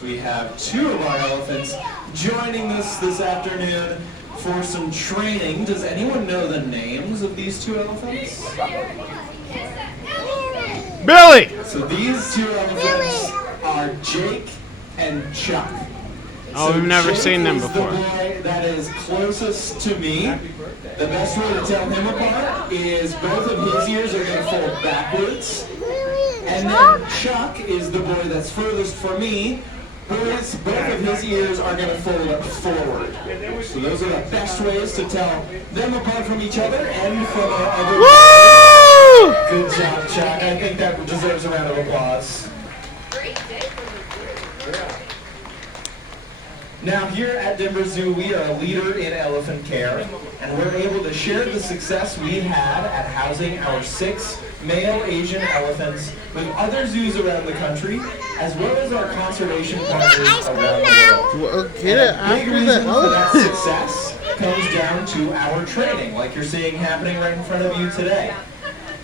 We have two of our elephants joining us this afternoon for some training. Does anyone know the names of these two elephants? Billy! So these two elephants are Jake and Chuck. Oh, we've never Jake seen them is before. The boy that is closest to me. The best way to tell him apart is both of his ears are going to fold backwards. And then Chuck is the boy that's furthest from me. Both of his ears are going to fold up forward. So those are the best ways to tell them apart from each other and from other. Woo! Good job, Chuck. I think that deserves a round of applause. Now here at Denver Zoo, we are a leader in elephant care, and we're able to share the success we've had at housing our 6 male Asian elephants with other zoos around the country, as well as our conservation partners around the world. Well, get it And a big after reason the for that success comes down to our training, like you're seeing happening right in front of you today.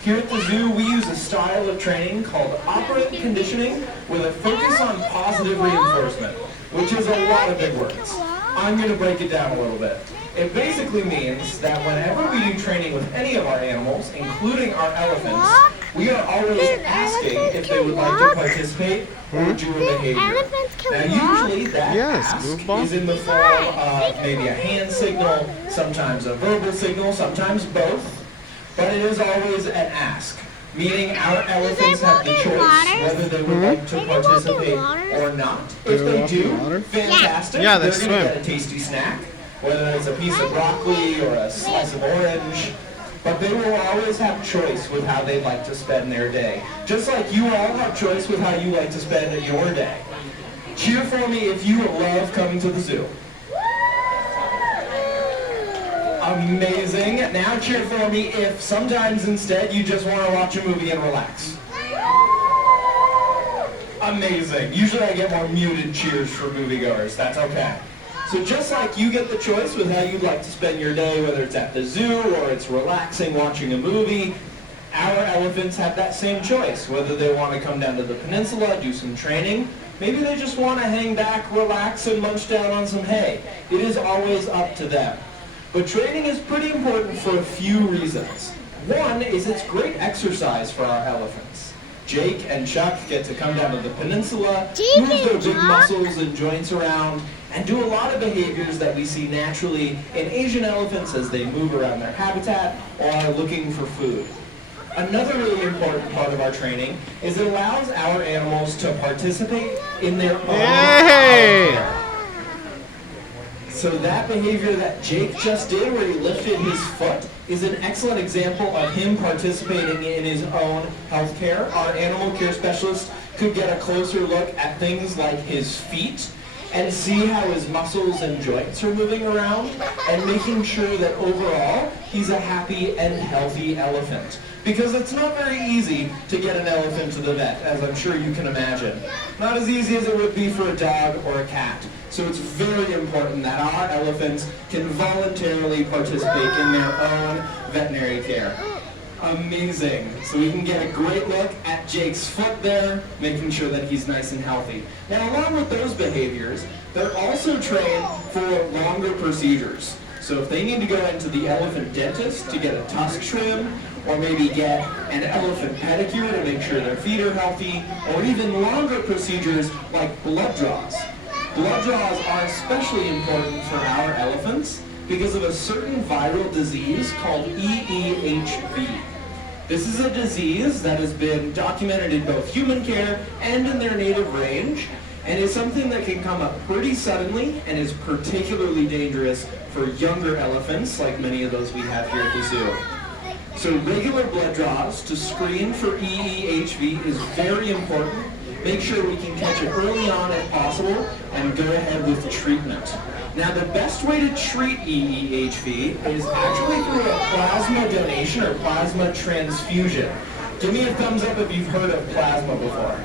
Here at the zoo, we use a style of training called operant conditioning with a focus on positive reinforcement, which is a lot of big words. I'm going to break it down a little bit. It basically means that whenever we do training with any of our animals, including our elephants, we are always asking if they would like to participate or do a behavior. Now usually that ask is in the form of maybe a hand signal, sometimes a verbal signal, sometimes both, but it is always an ask. Meaning our elephants have the choice whether they would like to participate or not. If they do, fantastic. Yeah, they They're going to get a tasty snack, whether it's a piece of broccoli or a slice of orange. But they will always have choice with how they'd like to spend their day. Just like you all have choice with how you like to spend your day. Cheer for me if you love coming to the zoo. Amazing. Now cheer for me if sometimes instead you just want to watch a movie and relax. Amazing. Usually I get more muted cheers for moviegoers. That's okay. So just like you get the choice with how you'd like to spend your day, whether it's at the zoo or it's relaxing watching a movie, our elephants have that same choice. Whether they want to come down to the peninsula, do some training, maybe they just want to hang back, relax, and munch down on some hay. It is always up to them. But training is pretty important for a few reasons. One is it's great exercise for our elephants. Jake and Chuck get to come down to the peninsula, move their big muscles and joints around, and do a lot of behaviors that we see naturally in Asian elephants as they move around their habitat or are looking for food. Another really important part of our training is it allows our animals to participate in their own So that behavior that Jake just did, where he lifted his foot, is an excellent example of him participating in his own health care. Our animal care specialist could get a closer look at things like his feet and see how his muscles and joints are moving around and making sure that overall he's a happy and healthy elephant. Because it's not very easy to get an elephant to the vet, as I'm sure you can imagine. Not as easy as it would be for a dog or a cat. So it's very important that our elephants can voluntarily participate in their own veterinary care. Amazing. So we can get a great look at Jake's foot there, making sure that he's nice and healthy. Now along with those behaviors, they're also trained for longer procedures. So if they need to go into the elephant dentist to get a tusk trim, or maybe get an elephant pedicure to make sure their feet are healthy, or even longer procedures like blood draws. Blood draws are especially important for our elephants because of a certain viral disease called EEHV. This is a disease that has been documented in both human care and in their native range, and is something that can come up pretty suddenly and is particularly dangerous for younger elephants, like many of those we have here at the zoo. So regular blood draws to screen for EEHV is very important. Make sure we can catch it early on if possible and go ahead with treatment. Now the best way to treat EEHV is actually through a plasma donation or plasma transfusion. Give me a thumbs up if you've heard of plasma before.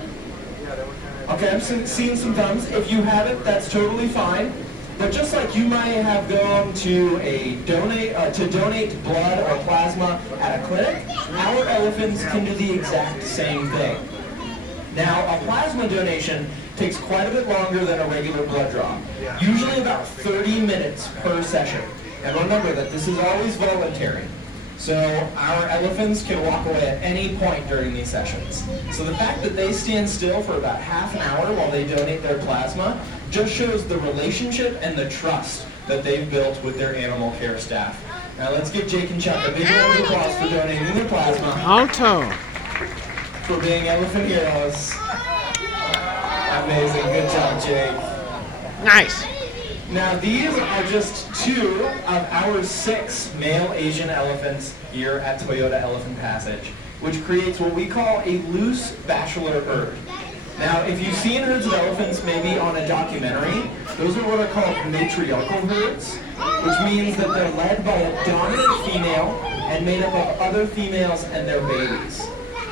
Okay, I'm seeing some thumbs. If you haven't, that's totally fine. But just like you might have gone to donate blood or plasma at a clinic, our elephants can do the exact same thing. Now, a plasma donation takes quite a bit longer than a regular blood draw. Usually about 30 minutes per session. And remember that this is always voluntary. So our elephants can walk away at any point during these sessions. So the fact that they stand still for about half an hour while they donate their plasma just shows the relationship and the trust that they've built with their animal care staff. Now let's give Jake and Chuck a big round of applause for donating their plasma, Auto. for being elephant heroes. Amazing, good job, Jake. Nice. Now these are just 2 of our 6 male Asian elephants here at Toyota Elephant Passage, which creates what we call a loose bachelor herd. Now if you've seen herds of elephants maybe on a documentary, those are what are called matriarchal herds, which means that they're led by a dominant female and made up of other females and their babies.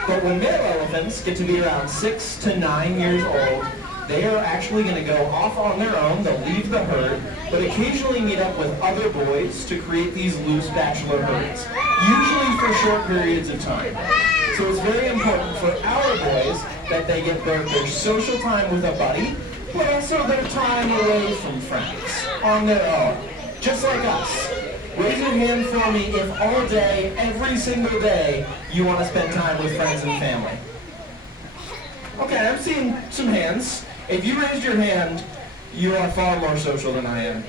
But when male elephants get to be around 6 to 9 years old, they are actually going to go off on their own. They'll leave the herd, but occasionally meet up with other boys to create these loose bachelor herds, usually for short periods of time. So it's very important for our boys that they get both their social time with a buddy, but also their time away from friends, on their own, just like us. Raise your hand for me if all day, every single day, you want to spend time with friends and family. Okay, I'm seeing some hands. If you raised your hand, you are far more social than I am.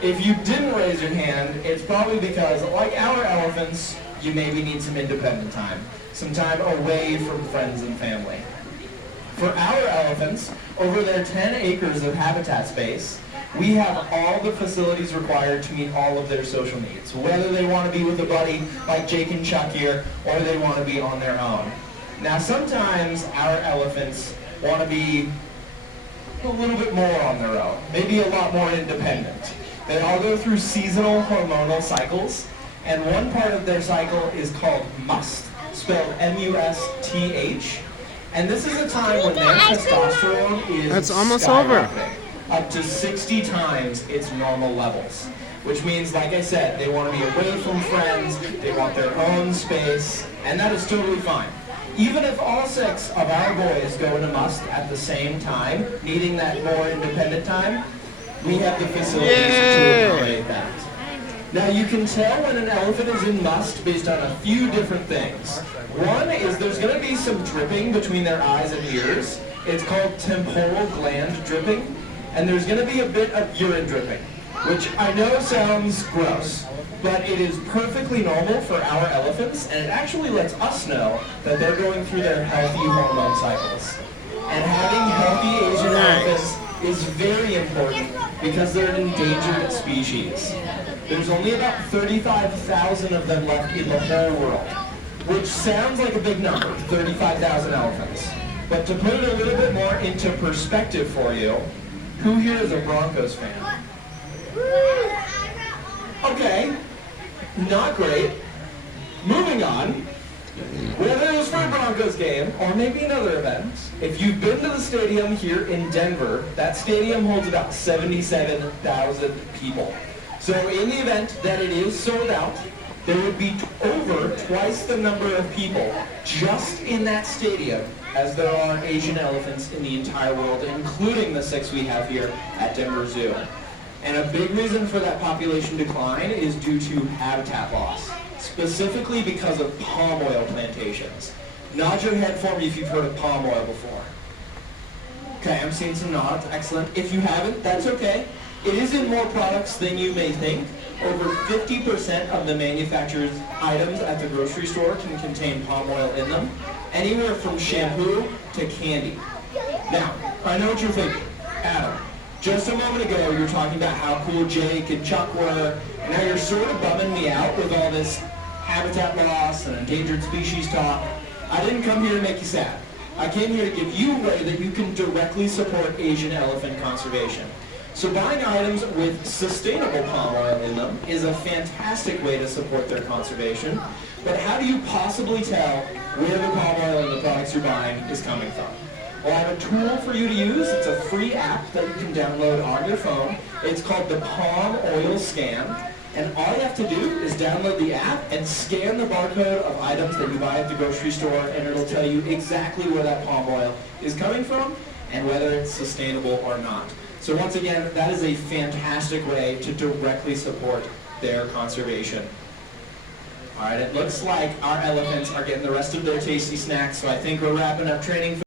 If you didn't raise your hand, it's probably because, like our elephants, you maybe need some independent time. Some time away from friends and family. For our elephants, over their 10 acres of habitat space, we have all the facilities required to meet all of their social needs, whether they want to be with a buddy like Jake and Chuck here, or they want to be on their own. Now sometimes our elephants want to be a little bit more on their own, maybe a lot more independent. They all go through seasonal hormonal cycles, and one part of their cycle is called must, spelled M-U-S-T-H, and this is a time when their testosterone is That's almost over. skyrocketing, up to 60 times its normal levels, which means, like I said, they want to be away from friends, they want their own space, and that is totally fine. Even if all 6 of our boys go into must at the same time, needing that more independent time, we have the facilities to accommodate that. Now you can tell when an elephant is in must based on a few different things. One is there's going to be some dripping between their eyes and ears. It's called temporal gland dripping. And there's going to be a bit of urine dripping, which I know sounds gross, but it is perfectly normal for our elephants, and it actually lets us know that they're going through their healthy hormone cycles. And having healthy Asian elephants is very important because they're an endangered species. There's only about 35,000 of them left in the whole world, which sounds like a big number, 35,000 elephants. But to put it a little bit more into perspective for you, who here is a Broncos fan? Okay, not great. Moving on. Whether it was for a Broncos game or maybe another event, if you've been to the stadium here in Denver, that stadium holds about 77,000 people. So in the event that it is sold out, there would be over twice the number of people just in that stadium as there are Asian elephants in the entire world, including the 6 we have here at Denver Zoo. And a big reason for that population decline is due to habitat loss, specifically because of palm oil plantations. Nod your head for me if you've heard of palm oil before. Okay, I'm seeing some nods, excellent. If you haven't, that's okay. It is in more products than you may think. Over 50% of the manufactured items at the grocery store can contain palm oil in them, anywhere from shampoo to candy. Now, I know what you're thinking. Adam, just a moment ago you were talking about how cool Jake and Chuck were, and now you're sort of bumming me out with all this habitat loss and endangered species talk. I didn't come here to make you sad. I came here to give you a way that you can directly support Asian elephant conservation. So buying items with sustainable palm oil in them is a fantastic way to support their conservation. But how do you possibly tell where the palm oil in the products you're buying is coming from? Well, I have a tool for you to use. It's a free app that you can download on your phone. It's called the Palm Oil Scan. And all you have to do is download the app and scan the barcode of items that you buy at the grocery store, and it'll tell you exactly where that palm oil is coming from and whether it's sustainable or not. So once again, that is a fantastic way to directly support their conservation. All right, it looks like our elephants are getting the rest of their tasty snacks, so I think we're wrapping up training.